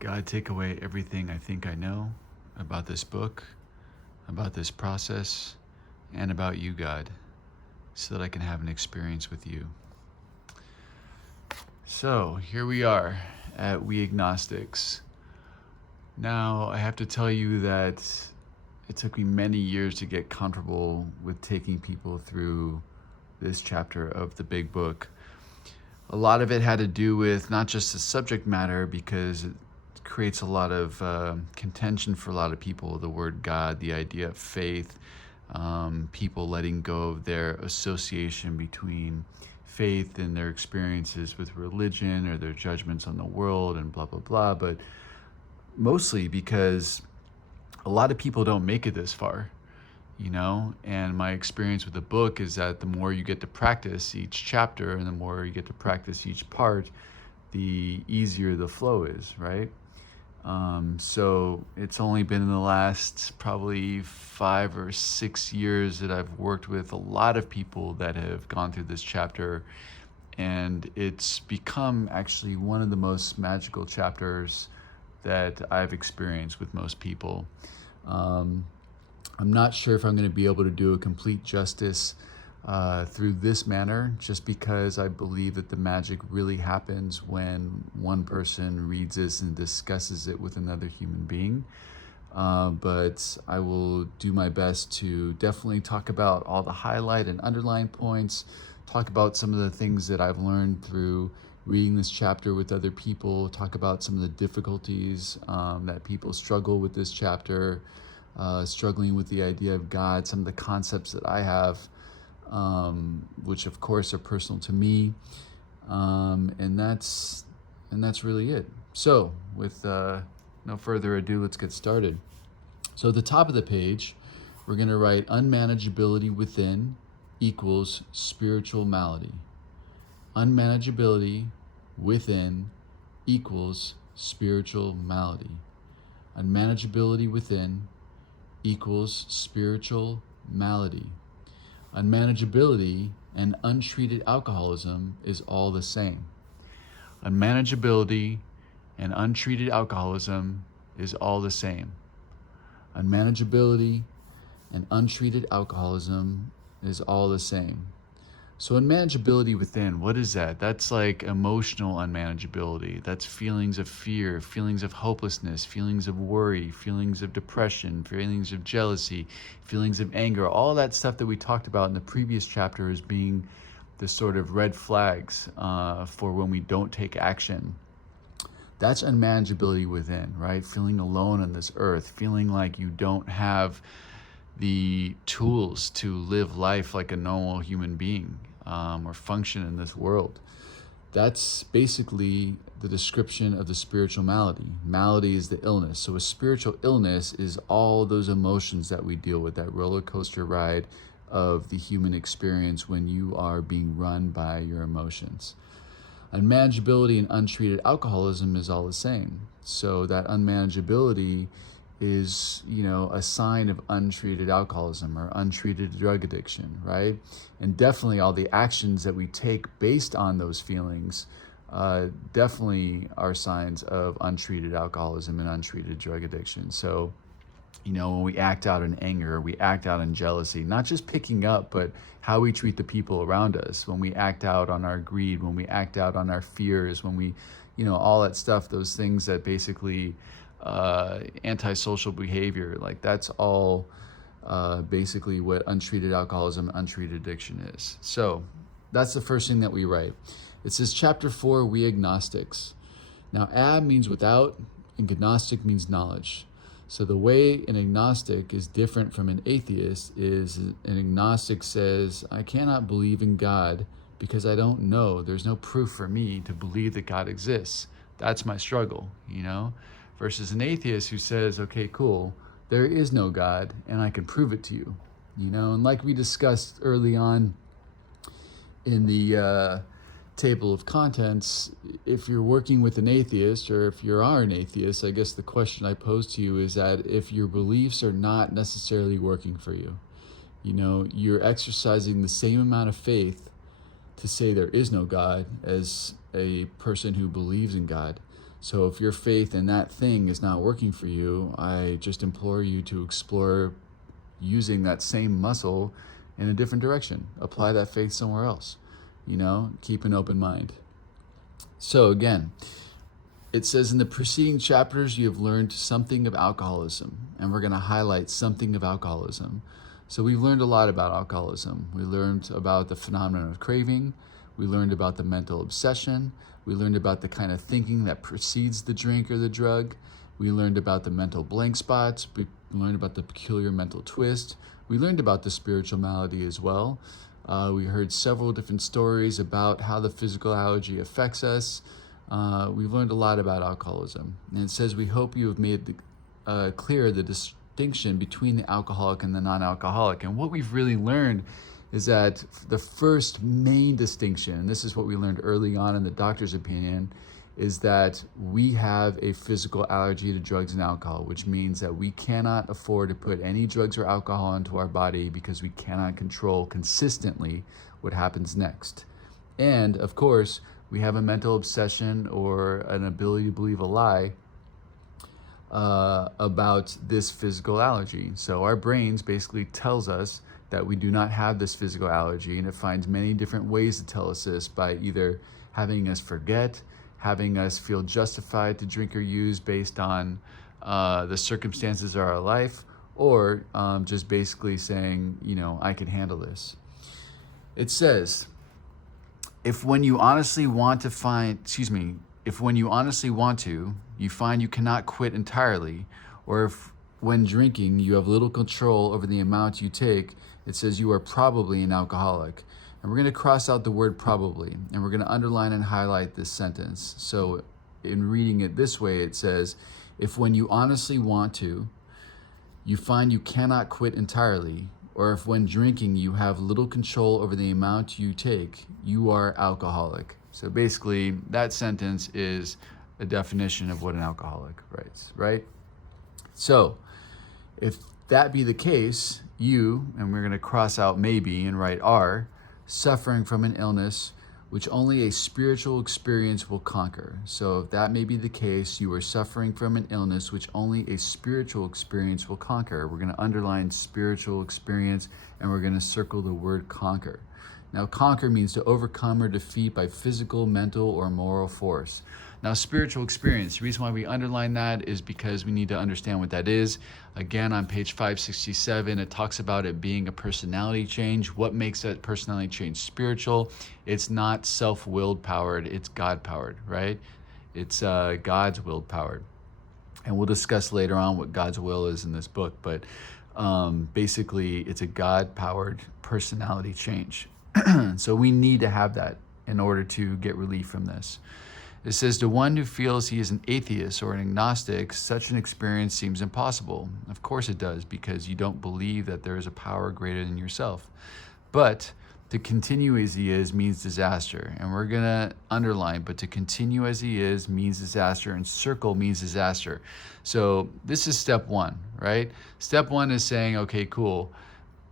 God, take away everything I think I know about this book, about this process, and about you, God, so that I can have an experience with you. So here we are at We Agnostics. Now, I have to tell you that it took me many years to get comfortable with taking people through this chapter of the big book. A lot of it had to do with not just the subject matter, because it creates a lot of contention for a lot of people. The word God, the idea of faith, people letting go of their association between faith and their experiences with religion or their judgments on the world and blah, blah, blah. But mostly because a lot of people don't make it this far, and my experience with the book is that the more you get to practice each chapter and the more you get to practice each part, the easier the flow is, right? So it's only been in the last probably 5 or 6 years that I've worked with a lot of people that have gone through this chapter, and it's become actually one of the most magical chapters that I've experienced with most people. I'm not sure if I'm going to be able to do a complete justice through this manner, just because I believe that the magic really happens when one person reads this and discusses it with another human being. But I will do my best to definitely talk about all the highlight and underline points, talk about some of the things that I've learned through reading this chapter with other people, talk about some of the difficulties that people struggle with this chapter, struggling with the idea of God, some of the concepts that I have, which of course are personal to me, and that's really it. So with no further ado, let's get started. So at the top of the page, we're going to write unmanageability within equals spiritual malady. Unmanageability within equals spiritual malady. Unmanageability within equals spiritual malady. Unmanageability and untreated alcoholism is all the same. Unmanageability and untreated alcoholism is all the same. Unmanageability and untreated alcoholism is all the same. So unmanageability within, what is that? That's like emotional unmanageability. That's feelings of fear, feelings of hopelessness, feelings of worry, feelings of depression, feelings of jealousy, feelings of anger. All that stuff that we talked about in the previous chapter as being the sort of red flags for when we don't take action. That's unmanageability within, right? Feeling alone on this earth, feeling like you don't have the tools to live life like a normal human being, or function in this world. That's basically the description of the spiritual malady. Malady is the illness. So a spiritual illness is all those emotions that we deal with, that roller coaster ride of the human experience when you are being run by your emotions. Unmanageability and untreated alcoholism is all the same. So that unmanageability is, a sign of untreated alcoholism or untreated drug addiction, right? And definitely all the actions that we take based on those feelings definitely are signs of untreated alcoholism and untreated drug addiction. So, when we act out in anger, we act out in jealousy, not just picking up, but how we treat the people around us. When we act out on our greed, when we act out on our fears, when we, all that stuff, those things that basically antisocial behavior, like that's all basically what untreated alcoholism, untreated addiction is. So that's the first thing that we write. It says chapter 4, we agnostics. Now ab means without and agnostic means knowledge. So the way an agnostic is different from an atheist is an agnostic says, I cannot believe in God because I don't know. There's no proof for me to believe that God exists. That's my struggle, versus an atheist who says, okay, cool, there is no God and I can prove it to you, and like we discussed early on in the table of contents, if you're working with an atheist, or if you are an atheist, I guess the question I pose to you is that if your beliefs are not necessarily working for you, you're exercising the same amount of faith to say there is no God as a person who believes in God. So if your faith in that thing is not working for you, I just implore you to explore using that same muscle in a different direction. Apply that faith somewhere else. Keep an open mind. So again, it says in the preceding chapters, you have learned something of alcoholism, and we're going to highlight something of alcoholism. So we've learned a lot about alcoholism. We learned about the phenomenon of craving. We learned about the mental obsession. We learned about the kind of thinking that precedes the drink or the drug. We learned about the mental blank spots. We learned about the peculiar mental twist. We learned about the spiritual malady as well. We heard several different stories about how the physical allergy affects us. We've learned a lot about alcoholism. And it says, we hope you have made clear the distinction between the alcoholic and the non-alcoholic. And what we've really learned is that the first main distinction, and this is what we learned early on in the doctor's opinion, is that we have a physical allergy to drugs and alcohol, which means that we cannot afford to put any drugs or alcohol into our body because we cannot control consistently what happens next. And of course, we have a mental obsession or an ability to believe a lie about this physical allergy. So our brains basically tells us that we do not have this physical allergy, and it finds many different ways to tell us this by either having us forget, having us feel justified to drink or use based on the circumstances of our life, or just basically saying, I can handle this. It says, if when you honestly want to, you find you cannot quit entirely, or if when drinking you have little control over the amount you take, it says you are probably an alcoholic. And we're going to cross out the word probably, and we're going to underline and highlight this sentence. So in reading it this way, it says, if when you honestly want to, you find you cannot quit entirely, or if when drinking you have little control over the amount you take, you are alcoholic. So basically, that sentence is a definition of what an alcoholic writes, right? So if that be the case, you, and we're going to cross out maybe and write are, suffering from an illness which only a spiritual experience will conquer. So if that may be the case, you are suffering from an illness which only a spiritual experience will conquer. We're going to underline spiritual experience, and we're going to circle the word conquer. Now, conquer means to overcome or defeat by physical, mental, or moral force. Now, spiritual experience, the reason why we underline that is because we need to understand what that is. Again, on page 567, it talks about it being a personality change. What makes that personality change spiritual? It's not self-willed powered, it's God-powered, right? It's God's willed powered. And we'll discuss later on what God's will is in this book, but basically it's a God-powered personality change. So we need to have that in order to get relief from this. It says, to one who feels he is an atheist or an agnostic, such an experience seems impossible. Of course it does, because you don't believe that there is a power greater than yourself. But to continue as he is means disaster. And we're going to underline, but to continue as he is means disaster, and circle means disaster. So this is step one, right? Step one is saying, okay, cool.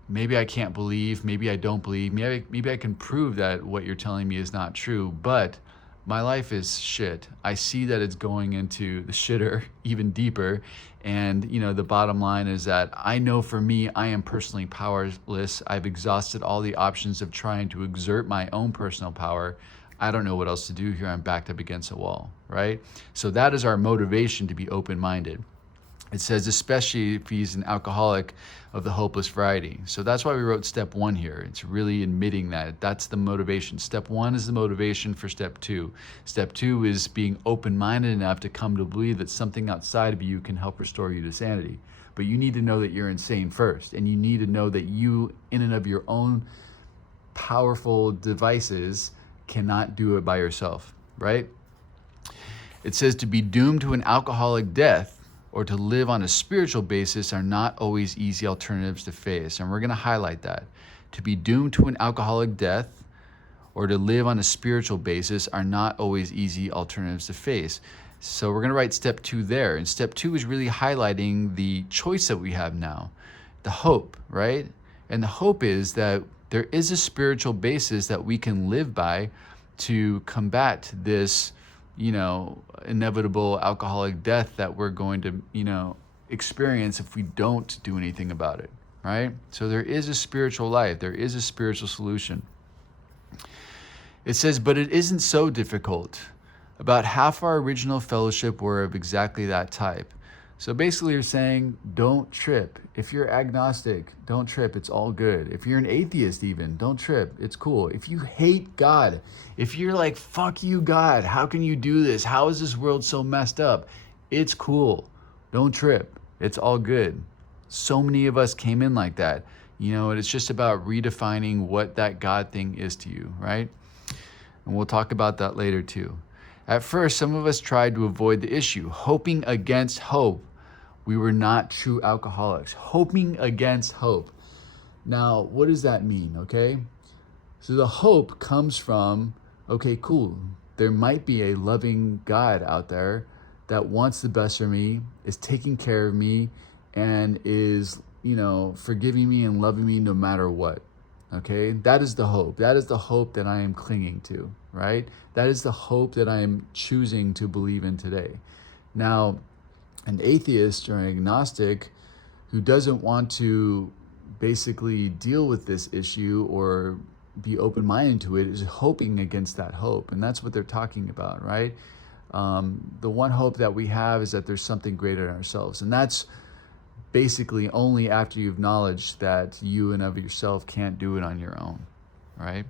Maybe I can't believe, maybe I don't believe, maybe I can prove that what you're telling me is not true, but my life is shit. I see that it's going into the shitter even deeper. And, the bottom line is that I know for me, I am personally powerless. I've exhausted all the options of trying to exert my own personal power. I don't know what else to do here. I'm backed up against a wall, right? So that is our motivation to be open-minded. It says, especially if he's an alcoholic of the hopeless variety. So that's why we wrote step one here. It's really admitting that. That's the motivation. Step one is the motivation for step two. Step two is being open-minded enough to come to believe that something outside of you can help restore you to sanity. But you need to know that you're insane first. And you need to know that you, in and of your own powerful devices, cannot do it by yourself, right? It says to be doomed to an alcoholic death or to live on a spiritual basis are not always easy alternatives to face. And we're going to highlight that. To be doomed to an alcoholic death or to live on a spiritual basis are not always easy alternatives to face. So we're going to write step two there. And step two is really highlighting the choice that we have now, the hope, right? And the hope is that there is a spiritual basis that we can live by to combat this inevitable alcoholic death that we're going to, experience if we don't do anything about it, right? So there is a spiritual life. There is a spiritual solution. It says, but it isn't so difficult. About half our original fellowship were of exactly that type. So basically you're saying, don't trip. If you're agnostic, don't trip. It's all good. If you're an atheist even, don't trip. It's cool. If you hate God, if you're like, fuck you, God, how can you do this? How is this world so messed up? It's cool. Don't trip. It's all good. So many of us came in like that. And it's just about redefining what that God thing is to you, right? And we'll talk about that later too. At first, some of us tried to avoid the issue, hoping against hope. We were not true alcoholics. Hoping against hope. Now, what does that mean, okay? So the hope comes from, okay, cool. There might be a loving God out there that wants the best for me, is taking care of me, and is, forgiving me and loving me no matter what. Okay, that is the hope. That is the hope that I am clinging to, right? That is the hope that I am choosing to believe in today. Now, an atheist or an agnostic who doesn't want to basically deal with this issue or be open-minded to it is hoping against that hope. And that's what they're talking about, right? The one hope that we have is that there's something greater than ourselves. And that's basically only after you've acknowledged that you and of yourself can't do it on your own, right?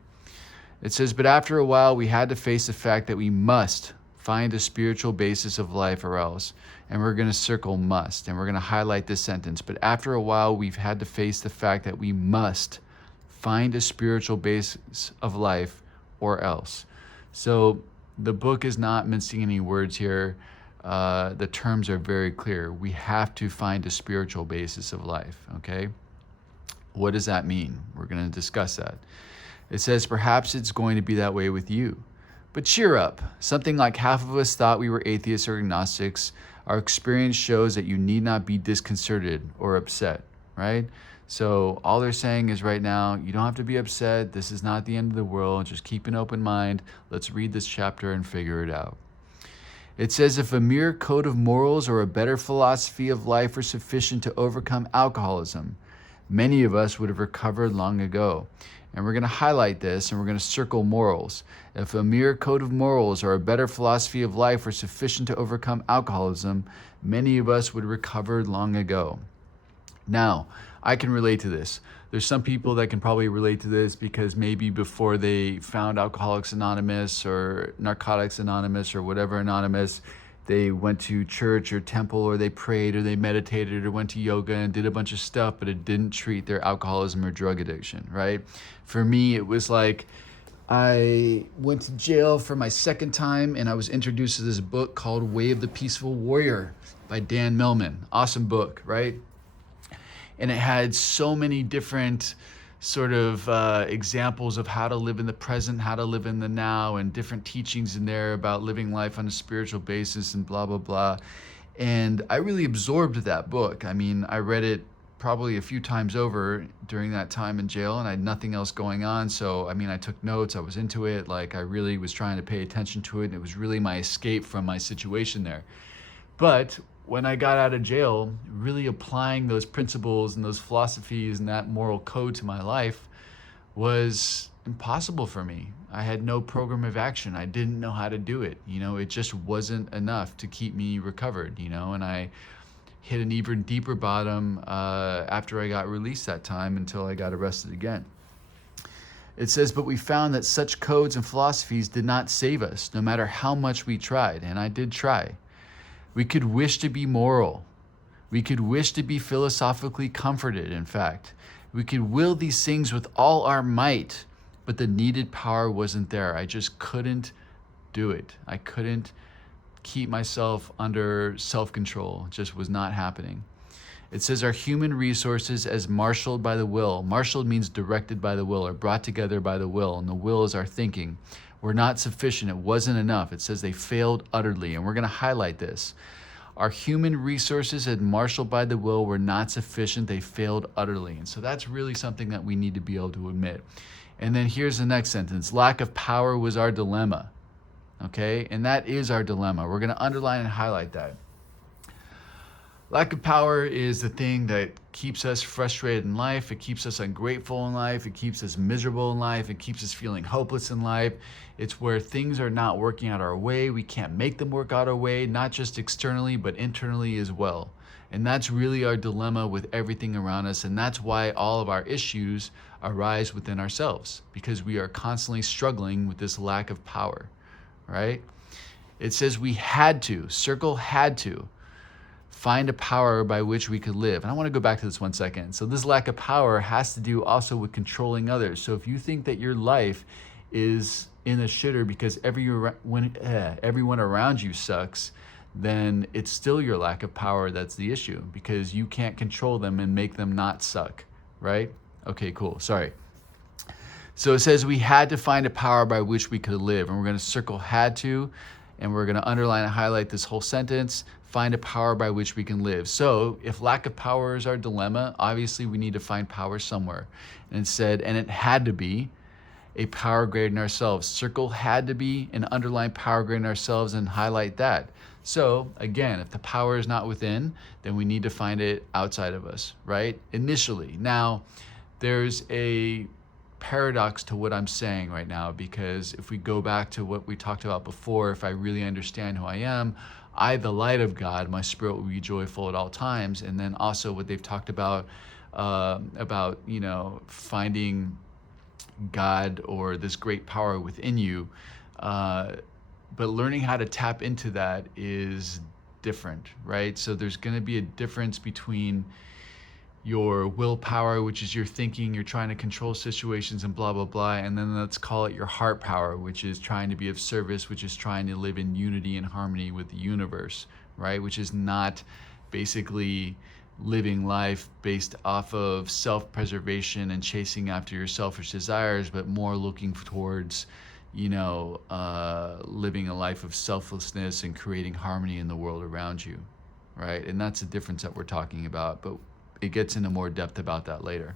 It says, but after a while, we had to face the fact that we must find a spiritual basis of life or else. And we're going to circle must, and we're going to highlight this sentence. But after a while, we've had to face the fact that we must find a spiritual basis of life or else. So the book is not mincing any words here. The terms are very clear. We have to find a spiritual basis of life, okay? What does that mean? We're going to discuss that. It says, perhaps it's going to be that way with you. But cheer up. Something like half of us thought we were atheists or agnostics. Our experience shows that you need not be disconcerted or upset, right? So all they're saying is right now, you don't have to be upset. This is not the end of the world. Just keep an open mind. Let's read this chapter and figure it out. It says, if a mere code of morals or a better philosophy of life were sufficient to overcome alcoholism, many of us would have recovered long ago. And we're going to highlight this, and we're going to circle morals. If a mere code of morals or a better philosophy of life were sufficient to overcome alcoholism, many of us would have recovered long ago. Now, I can relate to this. There's some people that can probably relate to this because maybe before they found Alcoholics Anonymous or Narcotics Anonymous or whatever anonymous, they went to church or temple, or they prayed, or they meditated, or went to yoga and did a bunch of stuff, but it didn't treat their alcoholism or drug addiction, right? For me, it was like I went to jail for my second time, and I was introduced to this book called Way of the Peaceful Warrior by Dan Millman. Awesome book, right? And it had so many different sort of examples of how to live in the present, how to live in the now, and different teachings in there about living life on a spiritual basis and blah, blah, blah. And I really absorbed that book. I mean, I read it probably a few times over during that time in jail, and I had nothing else going on. So, I mean, I took notes, I was into it, like I really was trying to pay attention to it, and it was really my escape from my situation there. But when I got out of jail, really applying those principles and those philosophies and that moral code to my life was impossible for me. I had no program of action. I didn't know how to do it. It just wasn't enough to keep me recovered, and I hit an even deeper bottom after I got released that time until I got arrested again. It says, but we found that such codes and philosophies did not save us, no matter how much we tried, and I did try. We could wish to be moral. We could wish to be philosophically comforted, in fact. We could will these things with all our might, but the needed power wasn't there. I just couldn't do it. I couldn't keep myself under self-control. It just was not happening. It says our human resources as marshaled by the will. Marshaled means directed by the will or brought together by the will, and the will is our thinking. Were not sufficient. It wasn't enough. It says they failed utterly, and we're going to highlight this. Our human resources as marshaled by the will were not sufficient. They failed utterly. And so that's really something that we need to be able to admit. And then here's the next sentence. Lack of power was our dilemma. Okay? And that is our dilemma. We're going to underline and highlight that. Lack of power is the thing that keeps us frustrated in life. It keeps us ungrateful in life. It keeps us miserable in life. It keeps us feeling hopeless in life. It's where things are not working out our way. We can't make them work out our way, not just externally, but internally as well. And that's really our dilemma with everything around us. And that's why all of our issues arise within ourselves, because we are constantly struggling with this lack of power, right? It says we had to, circle had to, find a power by which we could live. And I want to go back to this 1 second. So this lack of power has to do also with controlling others. So if you think that your life is in a shitter because everyone around you sucks, then it's still your lack of power that's the issue, because you can't control them and make them not suck, right? Okay, cool. Sorry. So it says we had to find a power by which we could live. And we're going to circle had to, and we're going to underline and highlight this whole sentence. Find a power by which we can live. So if lack of power is our dilemma, obviously we need to find power somewhere. And it said, and it had to be a power greater than ourselves. Circle had to be an underlying power greater than ourselves and highlight that. So again, if the power is not within, then we need to find it outside of us, right? Initially. Now, there's a paradox to what I'm saying right now, because if we go back to what we talked about before, if I really understand who I am, I, the light of God, my spirit will be joyful at all times. And then also what they've talked about, finding God or this great power within you. But learning how to tap into that is different, right? So there's going to be a difference between your willpower, which is your thinking, you're trying to control situations and blah, blah, blah. And then let's call it your heart power, which is trying to be of service, which is trying to live in unity and harmony with the universe, right? Which is not basically living life based off of self-preservation and chasing after your selfish desires, but more looking towards, living a life of selflessness and creating harmony in the world around you, right? And that's the difference that we're talking about, but it gets into more depth about that later.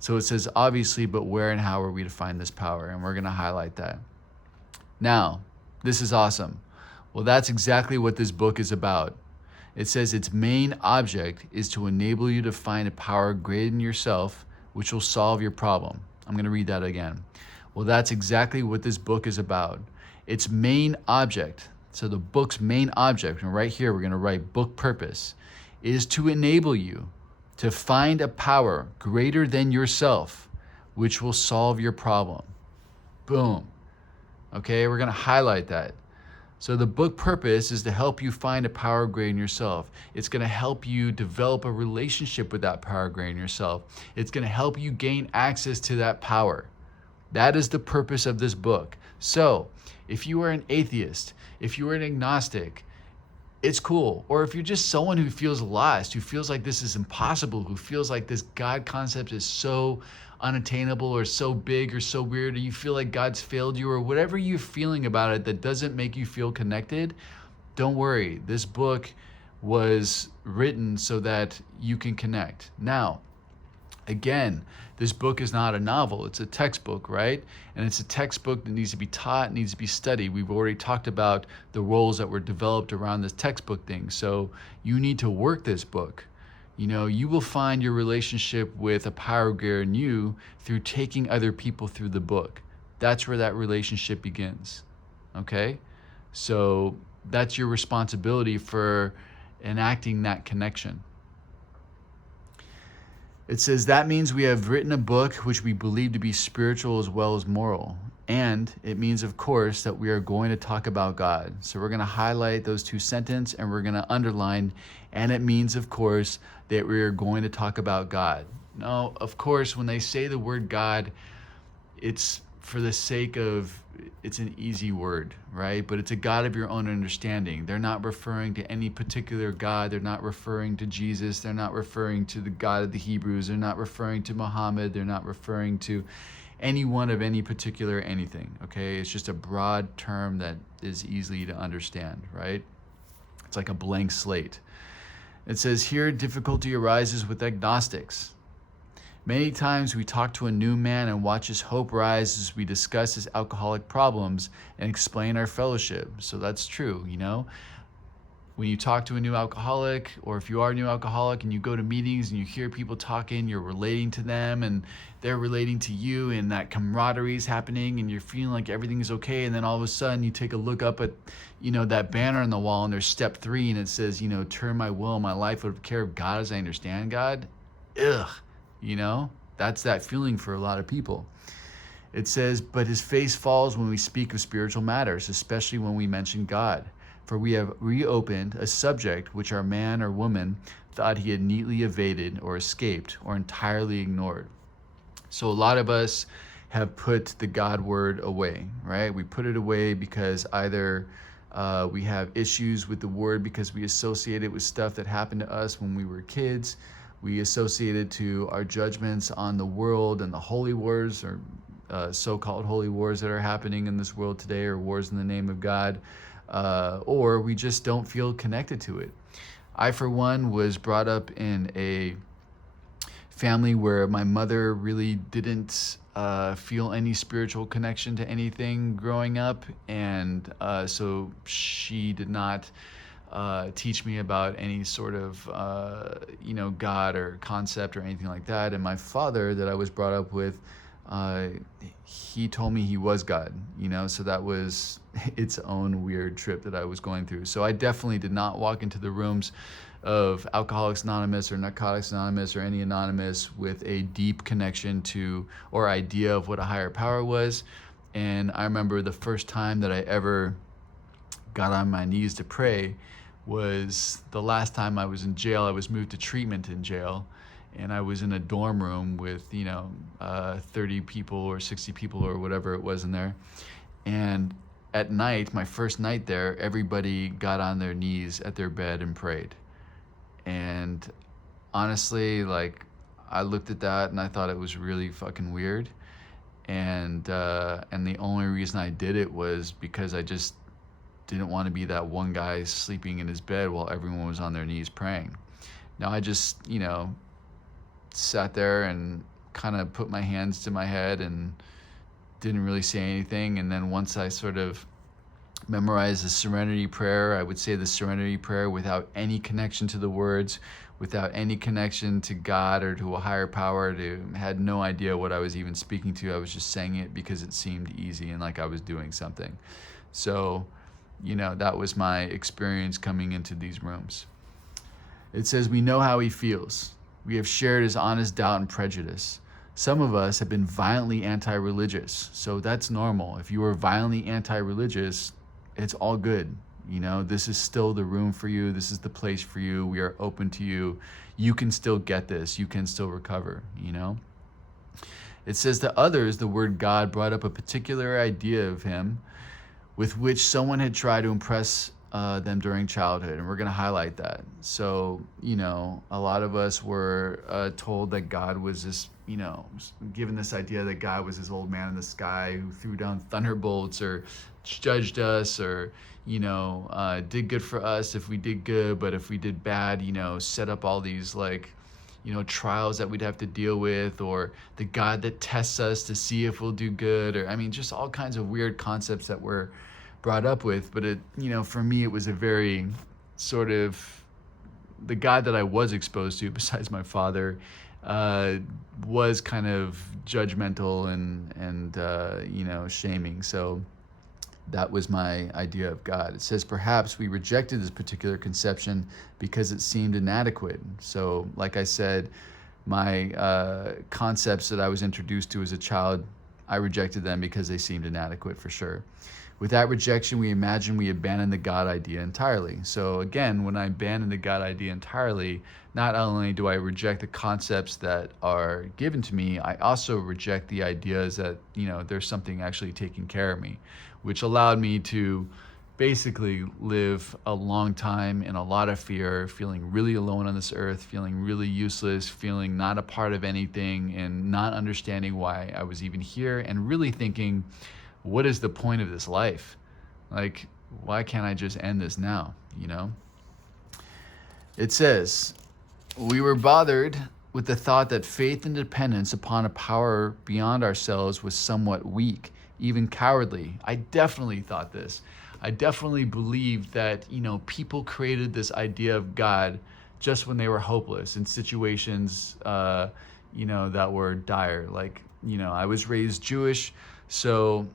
So it says, obviously, but where and how are we to find this power? And we're going to highlight that. Now, this is awesome. Well, that's exactly what this book is about. It says its main object is to enable you to find a power greater than yourself, which will solve your problem. I'm going to read that again. Well, that's exactly what this book is about. Its main object, so the book's main object, and right here we're going to write book purpose, is to enable you to find a power greater than yourself, which will solve your problem. Boom. Okay, we're going to highlight that. So the book purpose is to help you find a power greater than yourself. It's going to help you develop a relationship with that power greater than yourself. It's going to help you gain access to that power. That is the purpose of this book. So if you are an atheist, if you are an agnostic, it's cool. Or if you're just someone who feels lost, who feels like this is impossible, who feels like this God concept is so unattainable or so big or so weird, or you feel like God's failed you, or whatever you're feeling about it that doesn't make you feel connected, don't worry. This book was written so that you can connect. Now, again, this book is not a novel. It's a textbook, right? And it's a textbook that needs to be taught, needs to be studied. We've already talked about the roles that were developed around this textbook thing. So you need to work this book. You will find your relationship with a power greater than you through taking other people through the book. That's where that relationship begins, okay? So that's your responsibility for enacting that connection. It says that means we have written a book which we believe to be spiritual as well as moral. And it means, of course, that we are going to talk about God. So we're going to highlight those two sentences and we're going to underline, and it means, of course, that we are going to talk about God. Now, of course, when they say the word God, it's for the sake of, it's an easy word, right? But it's a God of your own understanding. They're not referring to any particular God. They're not referring to Jesus. They're not referring to the God of the Hebrews. They're not referring to Muhammad. They're not referring to anyone of any particular anything, okay? It's just a broad term that is easy to understand, right? It's like a blank slate. It says here, difficulty arises with agnostics. Many times we talk to a new man and watch his hope rise as we discuss his alcoholic problems and explain our fellowship. So that's true, you know? When you talk to a new alcoholic, or if you are a new alcoholic and you go to meetings and you hear people talking, you're relating to them and they're relating to you, and that camaraderie is happening and you're feeling like everything is okay. And then all of a sudden you take a look up at, that banner on the wall, and there's step 3 and it says, turn my will and my life out of care of God as I understand God. Ugh, that's that feeling for a lot of people. It says, but his face falls when we speak of spiritual matters, especially when we mention God. For we have reopened a subject which our man or woman thought he had neatly evaded or escaped or entirely ignored. So a lot of us have put the God word away, right? We put it away because either we have issues with the word because we associate it with stuff that happened to us when we were kids. We associate it to our judgments on the world and the holy wars, or so-called holy wars that are happening in this world today, or wars in the name of God. Or we just don't feel connected to it. I, for one, was brought up in a family where my mother really didn't feel any spiritual connection to anything growing up, and so she did not teach me about any sort of God or concept or anything like that. And my father, that I was brought up with, he told me he was God, so that was its own weird trip that I was going through. So I definitely did not walk into the rooms of Alcoholics Anonymous or Narcotics Anonymous or any Anonymous with a deep connection to or idea of what a higher power was. And I remember the first time that I ever got on my knees to pray was the last time I was in jail. I was moved to treatment in jail, and I was in a dorm room with 30 people or 60 people or whatever it was in there. And at night, my first night there, everybody got on their knees at their bed and prayed. And honestly, I looked at that and I thought it was really fucking weird. And the only reason I did it was because I just didn't want to be that one guy sleeping in his bed while everyone was on their knees praying. Now I just, sat there and kind of put my hands to my head and didn't really say anything. And then once I sort of memorized the serenity prayer, I would say the serenity prayer without any connection to the words, without any connection to God or to a higher power. Had no idea what I was even speaking to. I was just saying it because it seemed easy and like I was doing something. So, that was my experience coming into these rooms. It says, we know how he feels. We have shared his honest doubt and prejudice. Some of us have been violently anti-religious, so that's normal. If you are violently anti-religious, it's all good. This is still the room for you. This is the place for you. We are open to you. You can still get this. You can still recover, It says to others, the word God brought up a particular idea of him with which someone had tried to impress them during childhood, and we're going to highlight that. So, a lot of us were told that God was this, given this idea that God was this old man in the sky who threw down thunderbolts or judged us or, did good for us if we did good, but if we did bad, set up all these trials that we'd have to deal with, or the God that tests us to see if we'll do good, or just all kinds of weird concepts that we're brought up with. But it, for me, it was a very sort of, the God that I was exposed to, besides my father, was kind of judgmental and shaming. So that was my idea of God. It says, perhaps we rejected this particular conception because it seemed inadequate. So, like I said, my concepts that I was introduced to as a child, I rejected them because they seemed inadequate, for sure. With that rejection, we imagine we abandon the God idea entirely. So again, when I abandon the God idea entirely, not only do I reject the concepts that are given to me, I also reject the ideas that, there's something actually taking care of me, which allowed me to basically live a long time in a lot of fear, feeling really alone on this earth, feeling really useless, feeling not a part of anything, and not understanding why I was even here, and really thinking, what is the point of this life? Why can't I just end this now, It says, we were bothered with the thought that faith and dependence upon a power beyond ourselves was somewhat weak, even cowardly. I definitely thought this. I definitely believed that, people created this idea of God just when they were hopeless in situations, that were dire. Like, I was raised Jewish, so,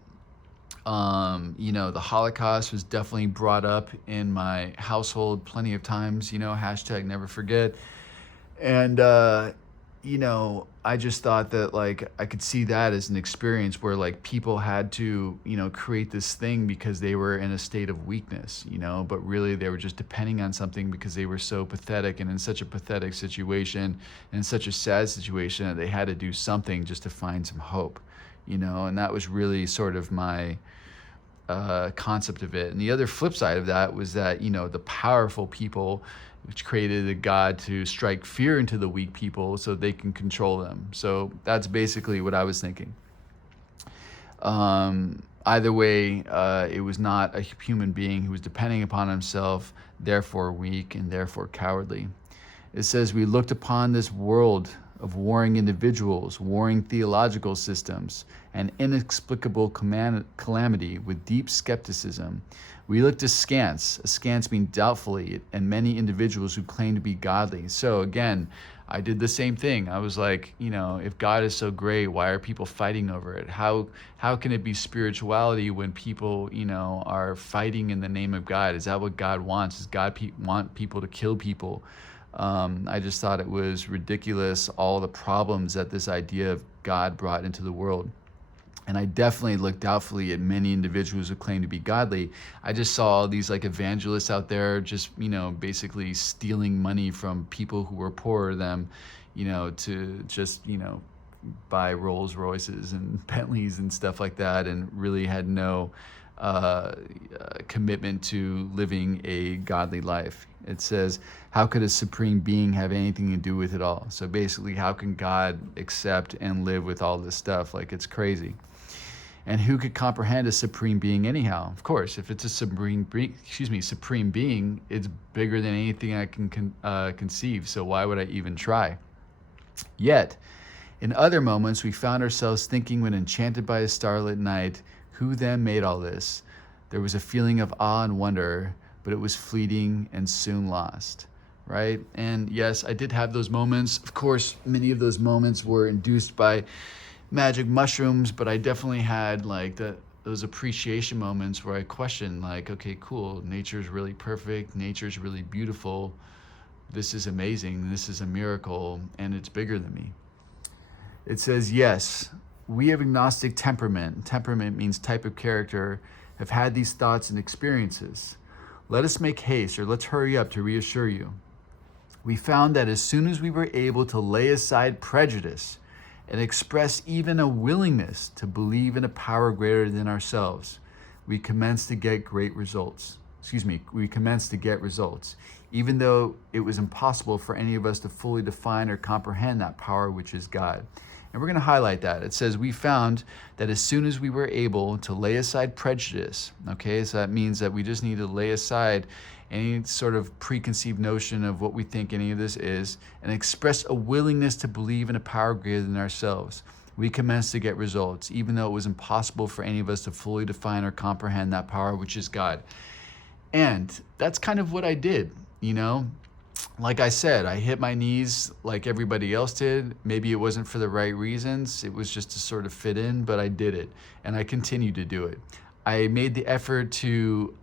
the Holocaust was definitely brought up in my household plenty of times, hashtag never forget. And, I just thought that, like, I could see that as an experience where, like, people had to, create this thing because they were in a state of weakness, but really they were just depending on something because they were so pathetic and in such a pathetic situation and in such a sad situation that they had to do something just to find some hope, and that was really sort of my concept of it. And the other flip side of that was that, the powerful people, which created a God to strike fear into the weak people so they can control them. So that's basically what I was thinking. Either way, it was not a human being who was depending upon himself, therefore weak and therefore cowardly. It says, we looked upon this world of warring individuals, warring theological systems, and inexplicable calamity with deep skepticism. We looked askance mean doubtfully, and many individuals who claim to be godly. So again, I did the same thing. I was like, if God is so great, why are people fighting over it? How can it be spirituality when people, are fighting in the name of God? Is that what God wants? Does God want people to kill people? I just thought it was ridiculous, all the problems that this idea of God brought into the world. And I definitely looked doubtfully at many individuals who claim to be godly. I just saw all these like evangelists out there just, basically stealing money from people who were poorer than them, to just, buy Rolls Royces and Bentleys and stuff like that, and really had no commitment to living a godly life. It says, how could a supreme being have anything to do with it all? So basically, how can God accept and live with all this stuff? Like, it's crazy. And who could comprehend a supreme being anyhow? Of course, if it's a supreme being, it's bigger than anything I can conceive. So why would I even try? Yet, in other moments, we found ourselves thinking when enchanted by a starlit night, who then made all this? There was a feeling of awe and wonder, but it was fleeting and soon lost, right? And yes, I did have those moments. Of course, many of those moments were induced by magic mushrooms, but I definitely had like those appreciation moments where I questioned, like, okay, cool, nature's really perfect, nature's really beautiful, this is amazing, this is a miracle, and it's bigger than me. It says, yes, we of agnostic temperament means type of character, have had these thoughts and experiences. Let us make haste, or let's hurry up to reassure you. We found that as soon as we were able to lay aside prejudice and express even a willingness to believe in a power greater than ourselves, we commenced to get results, even though it was impossible for any of us to fully define or comprehend that power which is God. And we're going to highlight that. It says, we found that as soon as we were able to lay aside prejudice, okay, so that means that we just need to lay aside any sort of preconceived notion of what we think any of this is, and express a willingness to believe in a power greater than ourselves, we commenced to get results, even though it was impossible for any of us to fully define or comprehend that power, which is God. And that's kind of what I did, Like I said, I hit my knees like everybody else did. Maybe it wasn't for the right reasons. It was just to sort of fit in, but I did it, and I continue to do it. I made the effort to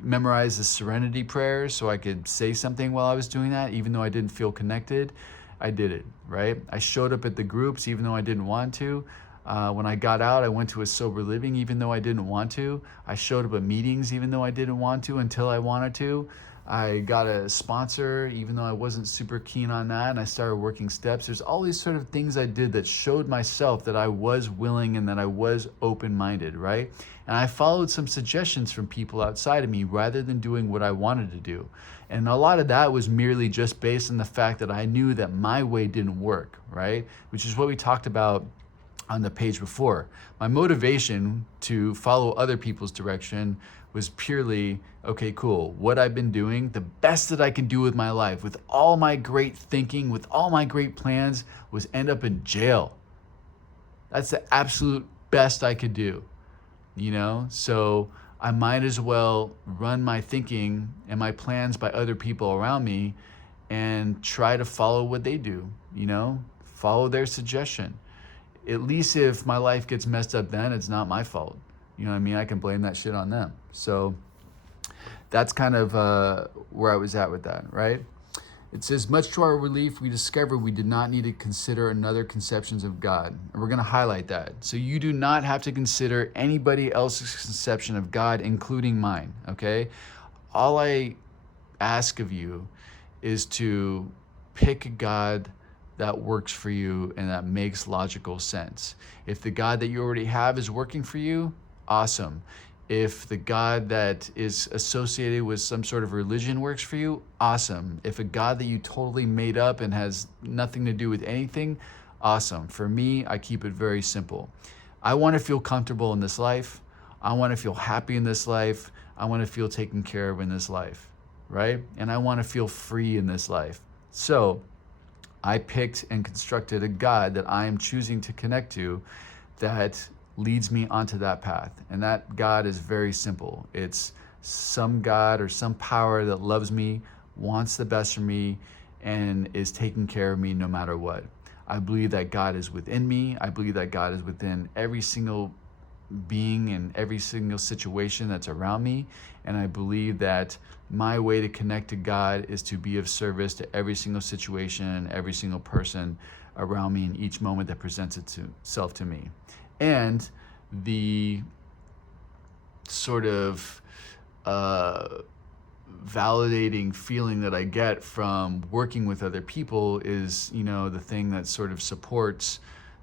memorize the serenity prayer so I could say something while I was doing that, even though I didn't feel connected. I did it, right? I showed up at the groups even though I didn't want to. When I got out, I went to a sober living even though I didn't want to. I showed up at meetings even though I didn't want to until I wanted to. I got a sponsor even though I wasn't super keen on that, and I started working steps. There's all these sort of things I did that showed myself that I was willing and that I was open-minded, right? And I followed some suggestions from people outside of me rather than doing what I wanted to do. And a lot of that was merely just based on the fact that I knew that my way didn't work, right? Which is what we talked about on the page before. My motivation to follow other people's direction was purely, okay, cool. What I've been doing, the best that I can do with my life, with all my great thinking, with all my great plans, was end up in jail. That's the absolute best I could do, you know? So I might as well run my thinking and my plans by other people around me and try to follow what they do, you know? Follow their suggestion. At least if my life gets messed up then, it's not my fault. You know what I mean? I can blame that shit on them. So that's kind of where I was at with that, right? It says, much to our relief, we discovered we did not need to consider another conceptions of God. And we're going to highlight that. So you do not have to consider anybody else's conception of God, including mine, okay? All I ask of you is to pick a God that works for you and that makes logical sense. If the God that you already have is working for you, awesome. If the God that is associated with some sort of religion works for you, awesome. If a God that you totally made up and has nothing to do with anything, awesome. For me, I keep it very simple. I want to feel comfortable in this life. I want to feel happy in this life. I want to feel taken care of in this life, right? And I want to feel free in this life. So I picked and constructed a God that I am choosing to connect to that leads me onto that path. And that God is very simple. It's some God or some power that loves me, wants the best for me, and is taking care of me no matter what. I believe that God is within me. I believe that God is within every single being and every single situation that's around me. And I believe that my way to connect to God is to be of service to every single situation and every single person around me in each moment that presents itself to me. And the sort of validating feeling that I get from working with other people is, you know, the thing that sort of supports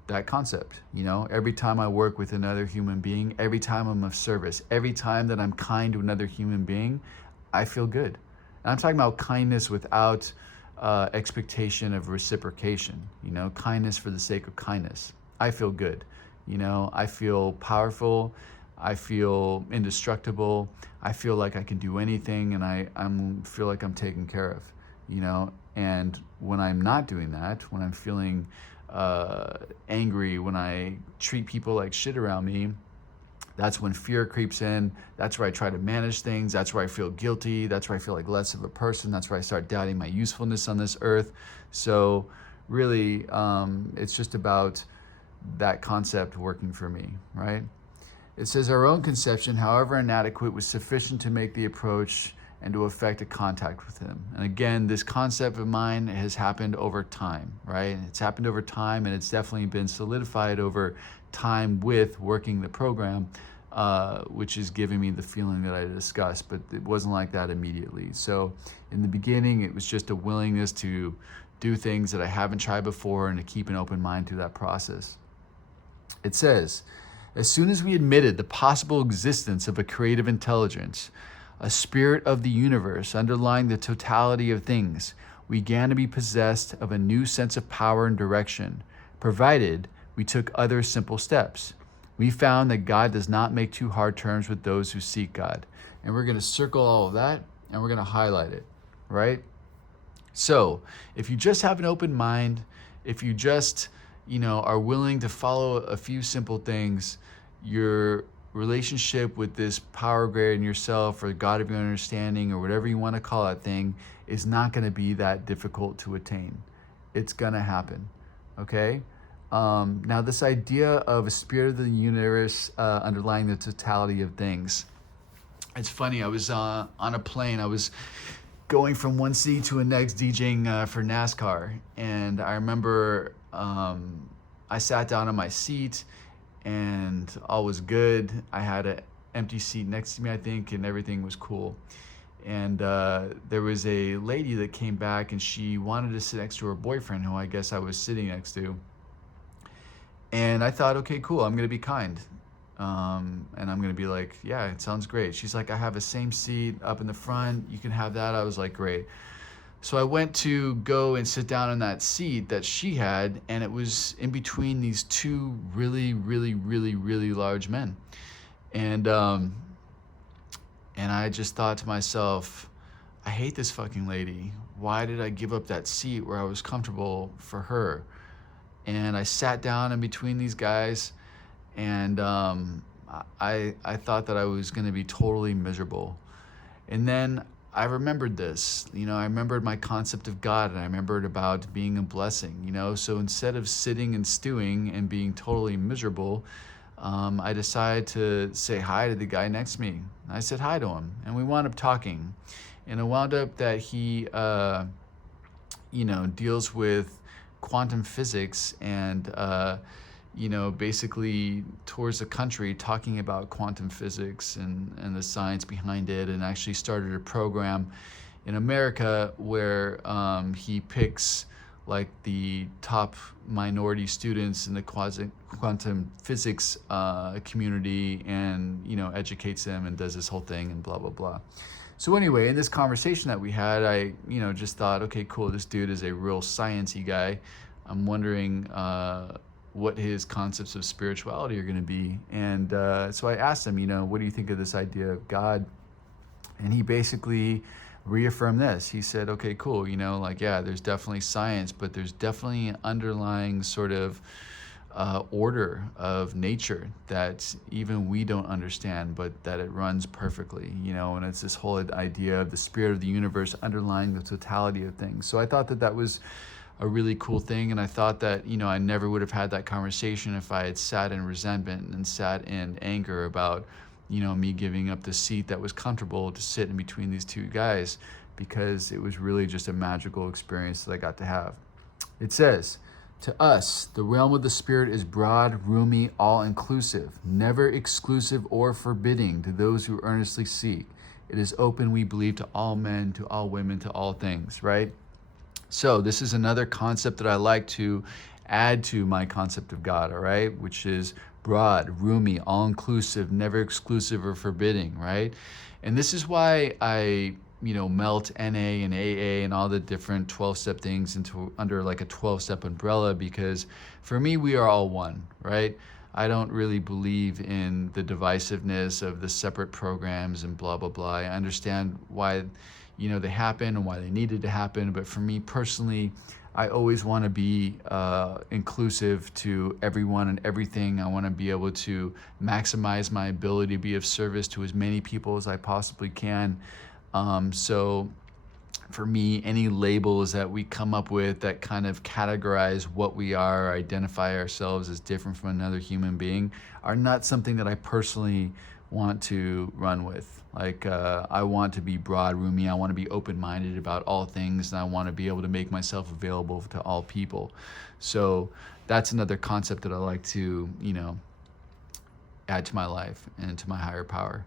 that concept. You know, every time I work with another human being, every time I'm of service, every time that I'm kind to another human being, I feel good. And I'm talking about kindness without expectation of reciprocation, you know, kindness for the sake of kindness. I feel good. You know, I feel powerful. I feel indestructible. I feel like I can do anything, and I feel like I'm taken care of, you know. And when I'm not doing that, when I'm feeling angry, when I treat people like shit around me, that's when fear creeps in. That's where I try to manage things. That's where I feel guilty. That's where I feel like less of a person. That's where I start doubting my usefulness on this earth. So really, it's just about that concept working for me, right? It says our own conception, however inadequate, was sufficient to make the approach and to effect a contact with him. And again, this concept of mine has happened over time, right? It's happened over time, and it's definitely been solidified over time with working the program, which is giving me the feeling that I discussed, but it wasn't like that immediately. So in the beginning, it was just a willingness to do things that I haven't tried before and to keep an open mind through that process. It says, as soon as we admitted the possible existence of a creative intelligence, a spirit of the universe underlying the totality of things, we began to be possessed of a new sense of power and direction, provided we took other simple steps. We found that God does not make too hard terms with those who seek God. And we're going to circle all of that, and we're going to highlight it, right? So if you just have an open mind, if you just, you know, are willing to follow a few simple things, your relationship with this power greater than yourself or God of your understanding or whatever you want to call that thing is not going to be that difficult to attain. It's going to happen, okay? Now, this idea of a spirit of the universe underlying the totality of things. It's funny, I was on a plane. I was going from one city to a next DJing for NASCAR. And I remember I sat down on my seat and all was good. I had an empty seat next to me, I think, and everything was cool. And there was a lady that came back and she wanted to sit next to her boyfriend, who I guess I was sitting next to. And I thought, okay, cool, I'm gonna be kind. And I'm gonna be like, yeah, it sounds great. She's like, I have a same seat up in the front, you can have that. I was like, great. So I went to go and sit down in that seat that she had, and it was in between these two really, really, really, really large men. And and I just thought to myself, I hate this fucking lady. Why did I give up that seat where I was comfortable for her? And I sat down in between these guys, and I thought that I was going to be totally miserable. And then I remembered this, I remembered my concept of God, and I remembered about being a blessing, So instead of sitting and stewing and being totally miserable, I decided to say hi to the guy next to me. I said hi to him, and we wound up talking. And it wound up that he, deals with quantum physics and, basically tours the country talking about quantum physics and the science behind it, and actually started a program in America where he picks like the top minority students in the quantum physics community and, educates them and does this whole thing and blah, blah, blah. So anyway, in this conversation that we had, I, just thought, okay, cool, this dude is a real sciencey guy. I'm wondering what his concepts of spirituality are going to be. And so I asked him, what do you think of this idea of God? And he basically reaffirmed this. He said, okay, cool, yeah, there's definitely science, but there's definitely an underlying sort of order of nature that even we don't understand, but that it runs perfectly, and it's this whole idea of the spirit of the universe underlying the totality of things. So I thought that was a really cool thing, and I thought that, I never would have had that conversation if I had sat in resentment and sat in anger about, me giving up the seat that was comfortable to sit in between these two guys, because it was really just a magical experience that I got to have. It says, to us, the realm of the spirit is broad, roomy, all-inclusive, never exclusive or forbidding to those who earnestly seek. It is open, we believe, to all men, to all women, to all things, right? So this is another concept that I like to add to my concept of God, all right? Which is broad, roomy, all-inclusive, never exclusive or forbidding, right? And this is why I, melt NA and AA and all the different 12-step things under like a 12-step umbrella, because for me, we are all one, right? I don't really believe in the divisiveness of the separate programs and blah, blah, blah. I understand why they happen and why they needed to happen. But for me personally, I always want to be inclusive to everyone and everything. I want to be able to maximize my ability to be of service to as many people as I possibly can. So for me, any labels that we come up with that kind of categorize what we are, identify ourselves as different from another human being, are not something that I personally want to run with. Like, I want to be broad, roomy. I want to be open-minded about all things, and I want to be able to make myself available to all people. So that's another concept that I like to, add to my life and to my higher power.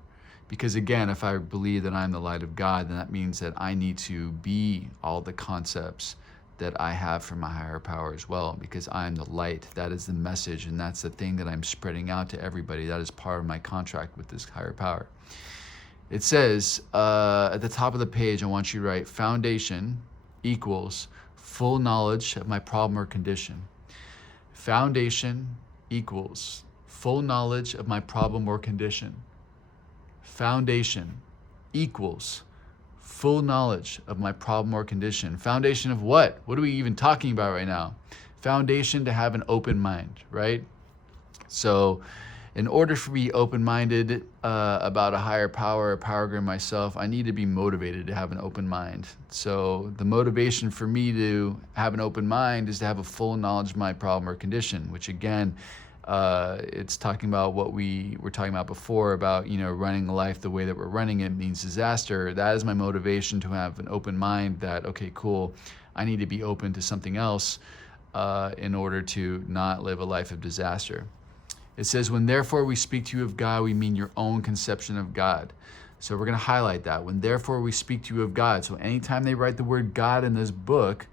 Because again, if I believe that I'm the light of God, then that means that I need to be all the concepts that I have from my higher power as well, because I'm the light. That is the message, and that's the thing that I'm spreading out to everybody. That is part of my contract with this higher power. It says at the top of the page, I want you to write foundation equals full knowledge of my problem or condition. Foundation equals full knowledge of my problem or condition. Foundation equals full knowledge of my problem or condition. Foundation of what? What are we even talking about right now? Foundation to have an open mind, right? So in order for me to be open-minded about a higher power, a power greater than myself, I need to be motivated to have an open mind. So the motivation for me to have an open mind is to have a full knowledge of my problem or condition, which again, it's talking about what we were talking about before about, running life the way that we're running it means disaster. That is my motivation, to have an open mind that, okay, cool, I need to be open to something else in order to not live a life of disaster. It says, when therefore we speak to you of God, we mean your own conception of God. So we're going to highlight that. When therefore we speak to you of God. So anytime they write the word God in this book,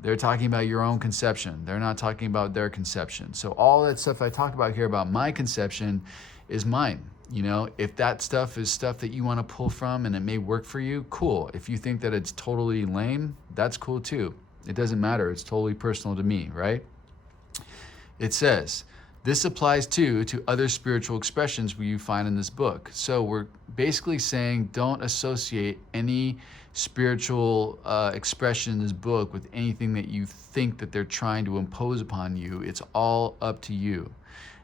they're talking about your own conception. They're not talking about their conception. So all that stuff I talk about here about my conception is mine. You know, if that stuff is stuff that you want to pull from and it may work for you, cool. If you think that it's totally lame, that's cool too. It doesn't matter. It's totally personal to me, right? It says, this applies too to other spiritual expressions you find in this book. So we're basically saying don't associate any spiritual expression in this book with anything that you think that they're trying to impose upon you. It's all up to you.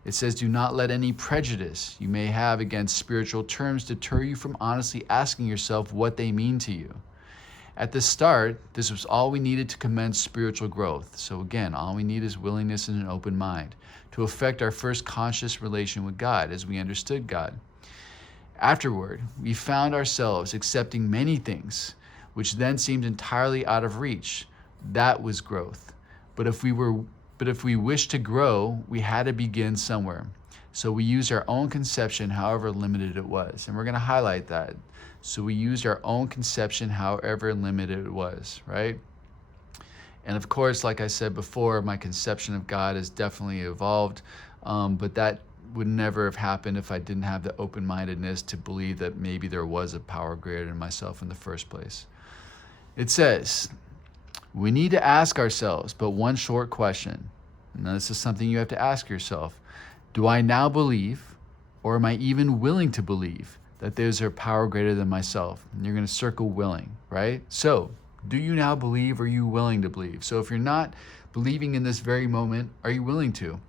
It says, do not let any prejudice you may have against spiritual terms deter you from honestly asking yourself what they mean to you. At the start, this was all we needed to commence spiritual growth. So again, all we need is willingness and an open mind to affect our first conscious relation with God as we understood God. Afterward, we found ourselves accepting many things, which then seemed entirely out of reach. That was growth. But if we wished to grow, we had to begin somewhere. So we used our own conception, however limited it was. And we're going to highlight that. So we used our own conception, however limited it was, right? And of course, like I said before, my conception of God has definitely evolved, but that would never have happened if I didn't have the open-mindedness to believe that maybe there was a power greater than myself in the first place. It says, we need to ask ourselves but one short question. And this is something you have to ask yourself. Do I now believe, or am I even willing to believe, that there's a power greater than myself? And you're going to circle willing, right? So, do you now believe, or are you willing to believe? So if you're not believing in this very moment, are you willing to?